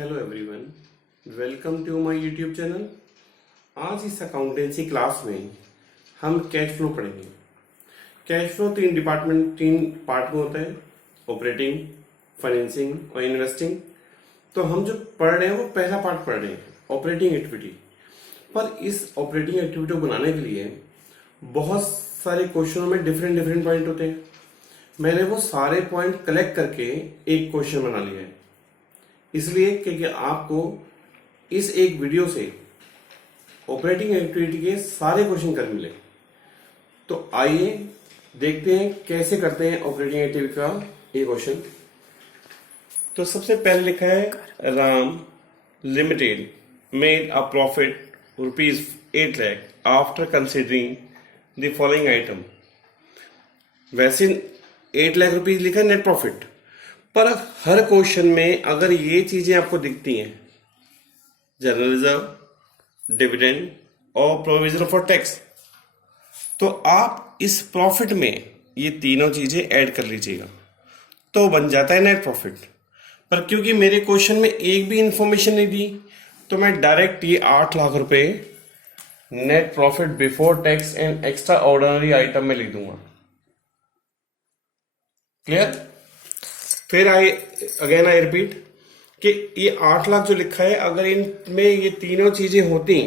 Hello everyone, welcome to my YouTube channel. आज इस accountancy class में हम कैश फ्लो पढ़ेंगे। कैश फ्लो तीन पार्ट में होता है, ऑपरेटिंग, फाइनेंसिंग और इन्वेस्टिंग। तो हम जो पढ़ रहे हैं वो पहला पार्ट पढ़ रहे हैं, ऑपरेटिंग एक्टिविटी। पर इस ऑपरेटिंग एक्टिविटी को बनाने के लिए बहुत सारे क्वेश्चनों में डिफरेंट पॉइंट होते हैं। मैंने वो सारे पॉइंट कलेक्ट करके एक क्वेश्चन बना लिया है, इसलिए क्योंकि आपको इस एक वीडियो से ऑपरेटिंग एक्टिविटी के सारे क्वेश्चन कर मिले। तो आइए देखते हैं कैसे करते हैं ऑपरेटिंग एक्टिविटी का ये क्वेश्चन। तो सबसे पहले लिखा है Ram limited made a profit ₹8 lakh after considering the following item. वैसे 8 लाख रुपीज लिखा है नेट प्रॉफिट, पर हर क्वेश्चन में अगर ये चीजें आपको दिखती हैं, जनरल रिजर्व, डिविडेंड और प्रोविजन फॉर टैक्स, तो आप इस प्रॉफिट में ये तीनों चीजें ऐड कर लीजिएगा तो बन जाता है नेट प्रॉफिट। पर क्योंकि मेरे क्वेश्चन में एक भी इंफॉर्मेशन नहीं दी, तो मैं डायरेक्ट ये 8 लाख रुपए net profit before tax and extra ordinary item में लिख दूंगा। क्लियर? फिर आई रिपीट कि ये 8 लाख जो लिखा है, अगर इनमें ये तीनों चीजें होती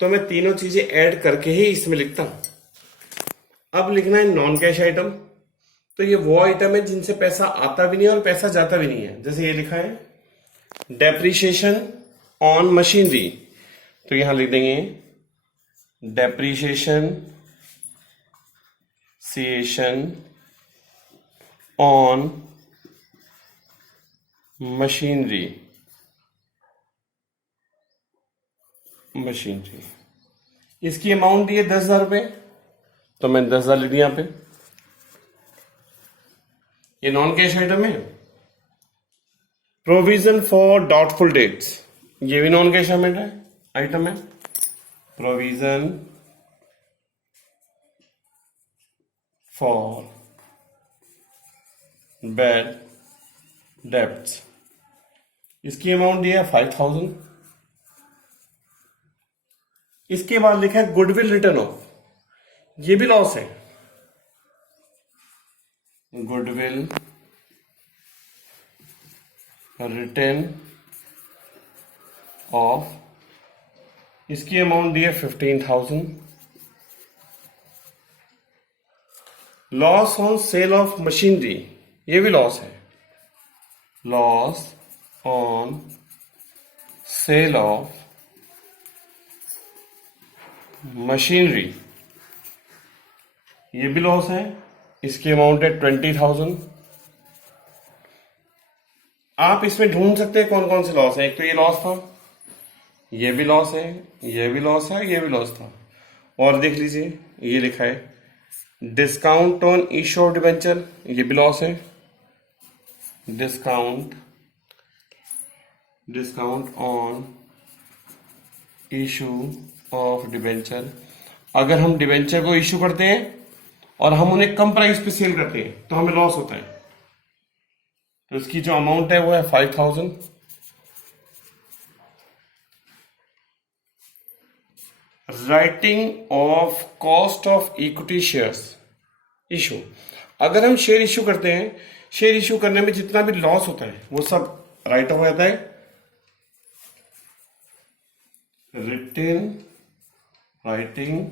तो मैं तीनों चीजें ऐड करके ही इसमें लिखता। अब लिखना है नॉन कैश आइटम। तो ये वो आइटम है जिनसे पैसा आता भी नहीं और पैसा जाता भी नहीं है। जैसे ये लिखा है डेप्रिसिएशन ऑन मशीनरी, तो यहां लिख देंगे डेप्रिसिएशन ऑन मशीनरी। इसकी अमाउंट दी है 10,000 रुपए, तो मैंने 10,000 लिख दिया यहाँ पे। ये नॉन कैश आइटम है। प्रोविजन फॉर डाउटफुल डेट्स, ये भी नॉन कैश आइटम है। प्रोविजन फॉर बैड डेब्ट्स, इसकी अमाउंट दिया है 5,000। इसके बाद लिखा है गुडविल रिटर्न ऑफ, ये भी लॉस है। गुडविल रिटर्न ऑफ, इसकी अमाउंट दी है 15,000। Loss on sale of machinery, ये भी लॉस है। Loss on sale of machinery, ये भी लॉस है। इसकी अमाउंट है 20,000। आप इसमें ढूंढ सकते हैं कौन कौन से लॉस है। एक तो ये लॉस था, ये भी लॉस है, ये भी लॉस है, ये भी लॉस था। और देख लीजिए ये लिखा है discount on issue of debenture, ये भी लॉस है। Discount on issue of debenture, अगर हम डिबेंचर को इशू करते हैं और हम उन्हें कम प्राइस पे सेल करते हैं तो हमें लॉस होता है। तो इसकी जो अमाउंट है वो है 5,000। Writing of cost of equity shares issue, अगर हम शेयर इशू करते हैं, शेयर इशू करने में जितना भी लॉस होता है वो सब राइट ऑफ हो जाता है। Writing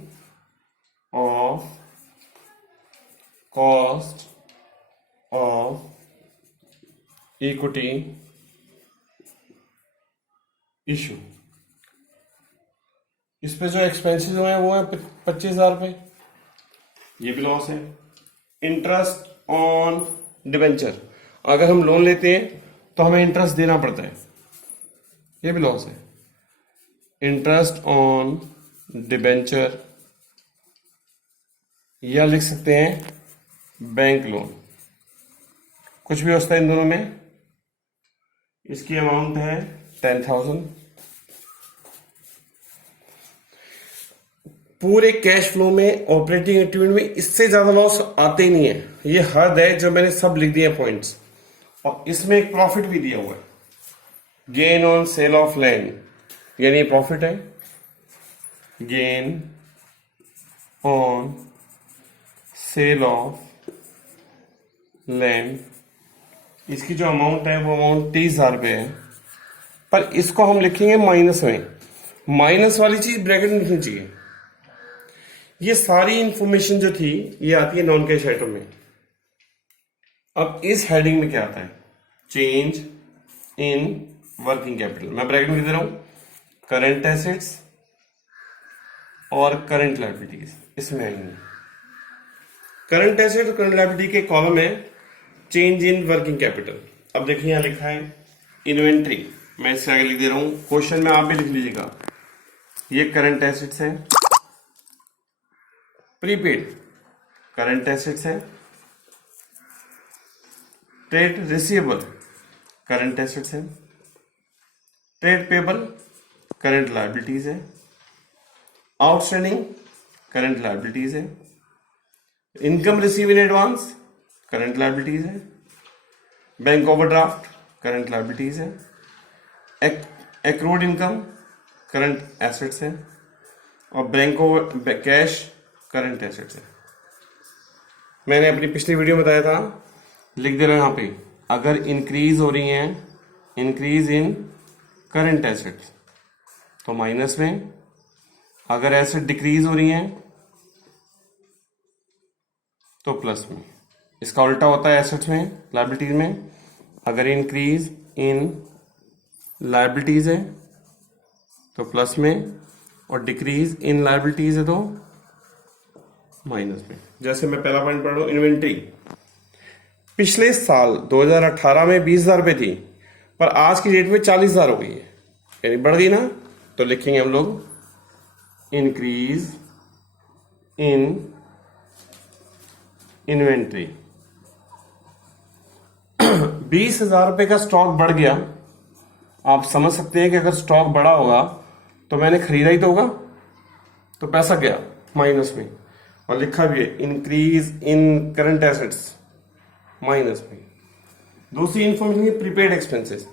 of cost of equity issue, इस पे जो एक्सपेंसेस हुए हैं वो है 25,000 रुपए, ये भी लॉस है। इंटरेस्ट ऑन डिबेंचर, अगर हम लोन लेते हैं तो हमें इंटरेस्ट देना पड़ता है, ये भी लॉस है। इंटरेस्ट ऑन डिबेंचर, या लिख सकते हैं बैंक लोन, कुछ भी होता है इन दोनों में। इसकी अमाउंट है 10,000। पूरे कैश फ्लो में ऑपरेटिंग एक्टिविटी में इससे ज्यादा लॉस आते ही नहीं है। ये हद है जो मैंने सब लिख दिए पॉइंट्स, और इसमें एक प्रॉफिट भी दिया हुआ है। Gain on sale of land यानी प्रॉफिट है, gain on sale of land, इसकी जो अमाउंट है वो अमाउंट 30,000 रुपये है, पर इसको हम लिखेंगे माइनस में। माइनस वाली चीज ब्रैकेट में लिखनी चाहिए। ये सारी इंफॉर्मेशन जो थी ये आती है नॉन कैश आइटम में। अब इस हेडिंग में क्या आता है, चेंज इन वर्किंग कैपिटल। मैं ब्रैकेट में लिख दे रहा हूं करंट एसेट्स और करंट लायबिलिटीज, इसमें आएंगे करंट एसेट और करंट लायबिलिटी के कॉलम है चेंज इन वर्किंग कैपिटल। अब देखिए यहां लिखा है इन्वेंट्री, मैं इससे आगे लिख दे रहा हूं, क्वेश्चन में आप भी लिख लीजिएगा। ये करंट एसेट्स है, प्रीपेड करंट एसेट्स है, ट्रेड रिसीवेबल करंट एसेट्स है, ट्रेड पेबल करंट लायबिलिटीज है, आउटस्टैंडिंग करंट लायबिलिटीज है, income receive in advance current liabilities है, बैंक ओवरड्राफ्ट करंट लायबिलिटीज है, एक्रूड इनकम करंट एसेट्स है, और bank over cash current assets है। मैंने अपनी पिछली वीडियो में बताया था, लिख दे रहा हूं यहां पे, अगर इंक्रीज हो रही है, इंक्रीज इन करंट एसेट्स तो माइनस में, अगर एसेट डिक्रीज हो रही है तो प्लस में। इसका उल्टा होता है एसेट्स में, लायबिलिटीज में, अगर इंक्रीज इन लायबिलिटीज है तो प्लस में, और डिक्रीज इन लायबिलिटीज है तो माइनस में। जैसे मैं पहला पॉइंट पढ़ रहा हूं, इन्वेंट्री पिछले साल 2018 में 20,000 रुपये थी, पर आज की डेट में 40,000 हो गई है, यानी बढ़ गई ना। तो लिखेंगे हम लोग इंक्रीज इन इन्वेंट्री। 20,000 रुपये का स्टॉक बढ़ गया। आप समझ सकते हैं कि अगर स्टॉक बढ़ा होगा तो मैंने खरीदा ही तो होगा, तो पैसा गया माइनस में, और लिखा भी है increase in current assets minus में। दूसरी इंफॉर्मेशन है प्रीपेड एक्सपेंसेस।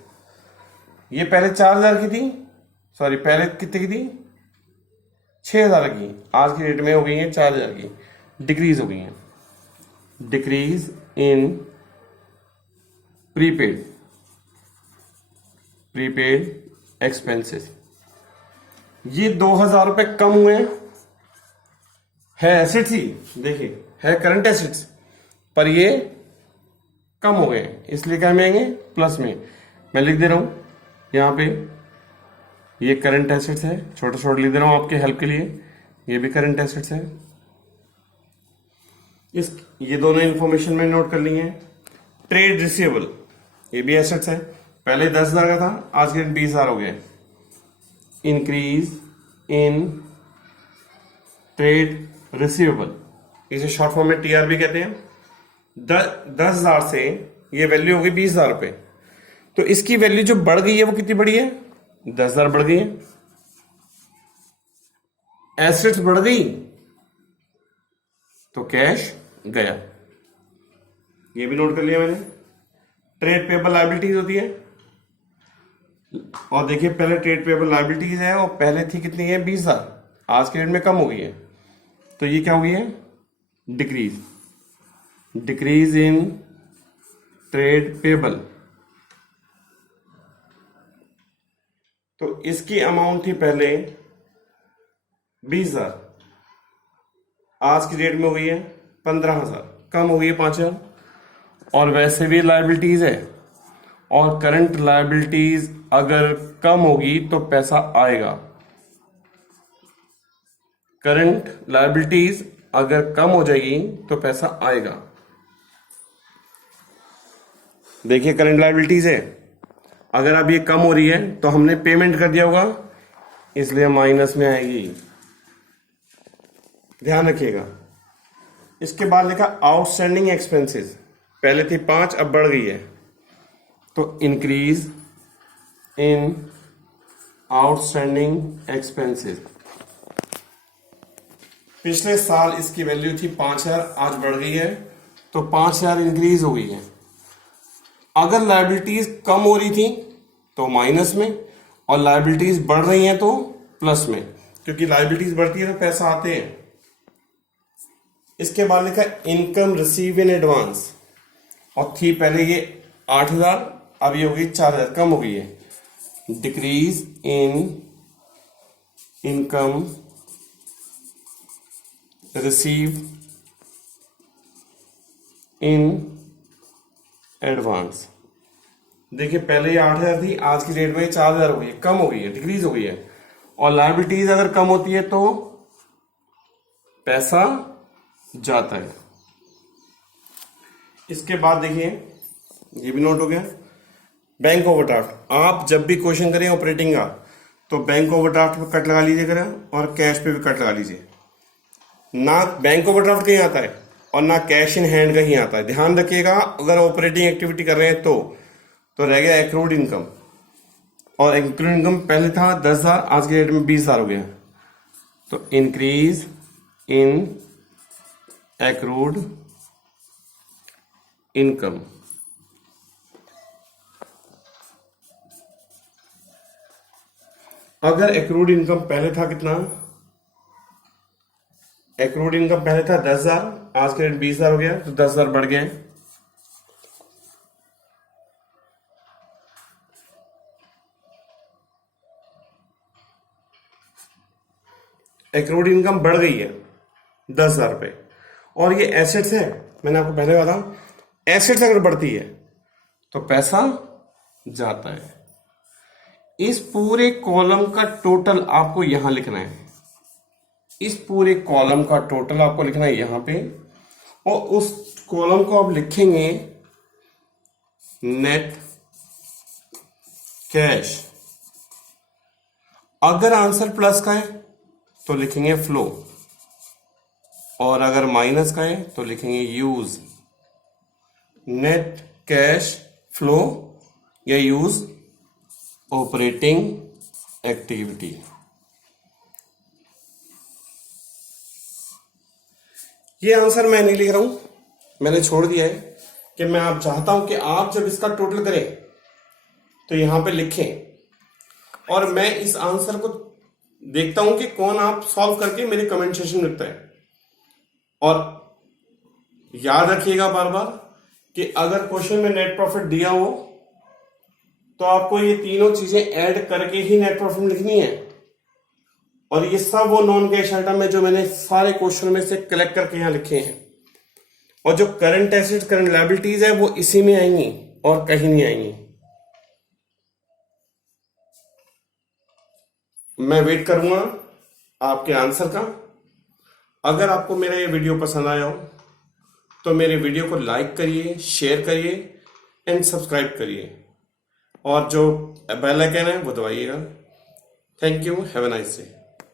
ये पहले 4,000 की थी, सॉरी पहले कितने की थी, 6,000 की, आज की डेट में हो गई है 4,000 की, डिक्रीज हो गई है। डिक्रीज इन प्रीपेड एक्सपेंसेस, ये 2,000 रुपये कम हुए है, एसेट्स ही देखिए है करंट एसेट्स, पर ये कम हो गए, इसलिए क्या में आएंगे प्लस में। मैं लिख दे रहा हूं यहां पे, ये करंट एसेट्स है, छोटा छोटा लिख दे रहा हूं आपके हेल्प के लिए, ये भी करंट एसेट्स है। ये दोनों इंफॉर्मेशन मैंने नोट कर ली है। ट्रेड रिसीवेबल ये भी एसेट्स है, पहले 10,000 का था, आज के 20,000 हो गया। इंक्रीज इन ट्रेड रिसीवेबल, इसे शॉर्ट फॉर्म में टीआरबी कहते हैं। 10,000 से ये वैल्यू हो गई 20,000 रुपये, तो इसकी वैल्यू जो बढ़ गई है वो कितनी बढ़ी है, 10,000 बढ़ गई है। एसेट्स बढ़ गई तो कैश गया, ये भी नोट कर लिया मैंने। ट्रेड पेबल लायबिलिटीज होती है, और देखिए पहले ट्रेड पेबल लायबिलिटीज है, और पहले थी कितनी है 20,000, आज के डेट में कम हो गई है, तो ये क्या हो गई है decrease. Decrease in trade payable, तो इसकी अमाउंट थी पहले 20,000, आज की डेट में हो गई है 15,000, कम हो गई है 5,000। और वैसे भी लायबिलिटीज है, और करंट लायबिलिटीज अगर कम होगी तो पैसा आएगा। करंट लायबिलिटीज अगर कम हो जाएगी तो पैसा आएगा। देखिए करंट लायबिलिटीज है, अगर अब ये कम हो रही है तो हमने पेमेंट कर दिया होगा, इसलिए माइनस में आएगी, ध्यान रखिएगा। इसके बाद लिखा आउटस्टैंडिंग एक्सपेंसेस, पहले थी 5 अब बढ़ गई है, तो इंक्रीज इन आउटस्टैंडिंग एक्सपेंसेस। पिछले साल इसकी वैल्यू थी 5,000, आज बढ़ गई है, तो 5,000 इंक्रीज हो गई है। अगर लायबिलिटीज कम हो रही थी तो माइनस में, और लायबिलिटीज बढ़ रही हैं तो प्लस में, क्योंकि लायबिलिटीज बढ़ती है तो पैसा आते हैं। इसके बाद लिखा इनकम रिसीव इन एडवांस, और थी पहले ये 8,000, अब ये हो गई 4,000, कम हो गई है। Decrease in income receive in advance. देखिए पहले ये 8,000 थी, आज की डेट में 4,000 हो गई है, कम हो गई है, डिक्रीज हो गई है। और लायबिलिटीज अगर कम होती है तो पैसा जाता है। इसके बाद देखिए ये भी नोट हो गया, बैंक ओवरड्राफ्ट। आप जब भी क्वेश्चन करें ऑपरेटिंग का तो बैंक ओवरड्राफ्ट पे कट लगा लीजिए करें, और कैश पे भी कट लगा लीजिए। ना बैंक ओवरड्राफ्ट कहीं आता है और ना कैश इन हैंड कहीं आता है। ध्यान रखिएगा, अगर ऑपरेटिंग एक्टिविटी कर रहे हैं तो रह गया एक्रूड इनकम, और एक्रूड इनकम पहले था 10,000, आज के डेट में 20,000 हो गया। तो इंक्रीज इन एक्रूड इनकम। अगर एक्रूड इनकम पहले था कितना, एक्रूड इनकम पहले था 10,000, आज के डेट 20,000 हो गया, तो 10,000 बढ़ गए। एक्रूड इनकम बढ़ गई है 10,000 रुपए, और ये एसेट्स है, मैंने आपको पहले बताया, एसेट्स अगर बढ़ती है तो पैसा जाता है। इस पूरे कॉलम का टोटल आपको यहां लिखना है, इस पूरे कॉलम का टोटल आपको लिखना है यहां पे, और उस कॉलम को आप लिखेंगे नेट कैश। अगर आंसर प्लस का है तो लिखेंगे फ्लो, और अगर माइनस का है तो लिखेंगे यूज। नेट कैश फ्लो या यूज ऑपरेटिंग एक्टिविटी। ये आंसर मैं नहीं लिख रहा हूं, मैंने छोड़ दिया है कि मैं आप चाहता हूं कि आप जब इसका टोटल करें तो यहां पे लिखें, और मैं इस आंसर को देखता हूं कि कौन आप सॉल्व करके मेरे कमेंट सेक्शन में लिखता है। और याद रखिएगा बार बार कि अगर क्वेश्चन में नेट प्रॉफिट दिया हो तो आपको ये तीनों चीजें ऐड करके ही नेट प्रॉफिट लिखनी है, और ये सब वो नॉन कैश आइटम है जो मैंने सारे क्वेश्चन में से कलेक्ट करके यहां लिखे हैं, और जो करंट एसेट्स करंट लायबिलिटीज है वो इसी में आएंगी और कहीं नहीं आएंगी। मैं वेट करूंगा आपके आंसर का। अगर आपको मेरा ये वीडियो पसंद आया हो तो मेरे वीडियो को लाइक करिए, शेयर करिए एंड सब्सक्राइब करिए, और जो बेल आइकन है वो दबाइएगा। Thank you, have a nice day.